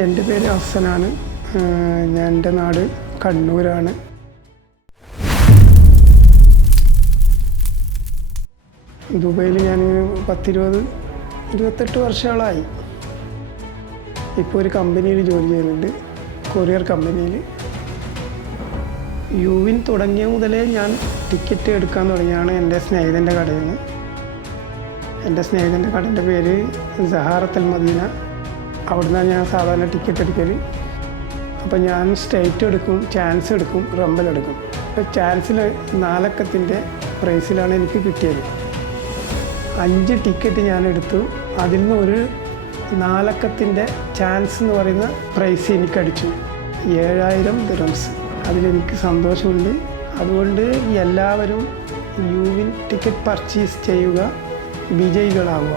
എൻ്റെ പേര് ഹസനാണ്. എൻ്റെ നാട് കണ്ണൂരാണ്. ദുബൈയിൽ ഞാൻ 28 വർഷങ്ങളായി. ഇപ്പോൾ ഒരു കമ്പനിയിൽ ജോലി ചെയ്യുന്നുണ്ട്, കൊറിയർ കമ്പനിയിൽ. യുവിൻ തുടങ്ങിയ മുതലേ ഞാൻ ടിക്കറ്റ് എടുക്കാൻ തുടങ്ങിയാണ് എൻ്റെ സ്നേഹിതൻ്റെ കടയിൽ നിന്ന്. എൻ്റെ സ്നേഹിതൻ്റെ കടൻ്റെ പേര് സഹാറത്തൽ മദീന. അവിടുന്ന് ഞാൻ സാധാരണ ടിക്കറ്റ് എടുക്കൽ. അപ്പോൾ ഞാൻ സ്റ്റേറ്റ് എടുക്കും, ചാൻസ് എടുക്കും, റമ്പൽ എടുക്കും. അപ്പോൾ ചാൻസിൽ 4 അക്കത്തിൻ്റെ പ്രൈസിലാണ് എനിക്ക് കിട്ടിയത്. 5 ടിക്കറ്റ് ഞാൻ എടുത്തു. അതിൽ നിന്ന് ഒരു 4 അക്കത്തിൻ്റെ ചാൻസ് എന്ന് പറയുന്ന പ്രൈസ് എനിക്കടിച്ചു 7000 ദിർഹംസ്. അതിലെനിക്ക് സന്തോഷമുണ്ട്. അതുകൊണ്ട് എല്ലാവരും യുവിൻ ടിക്കറ്റ് പർച്ചേസ് ചെയ്യുക, വിജയികളാവുക.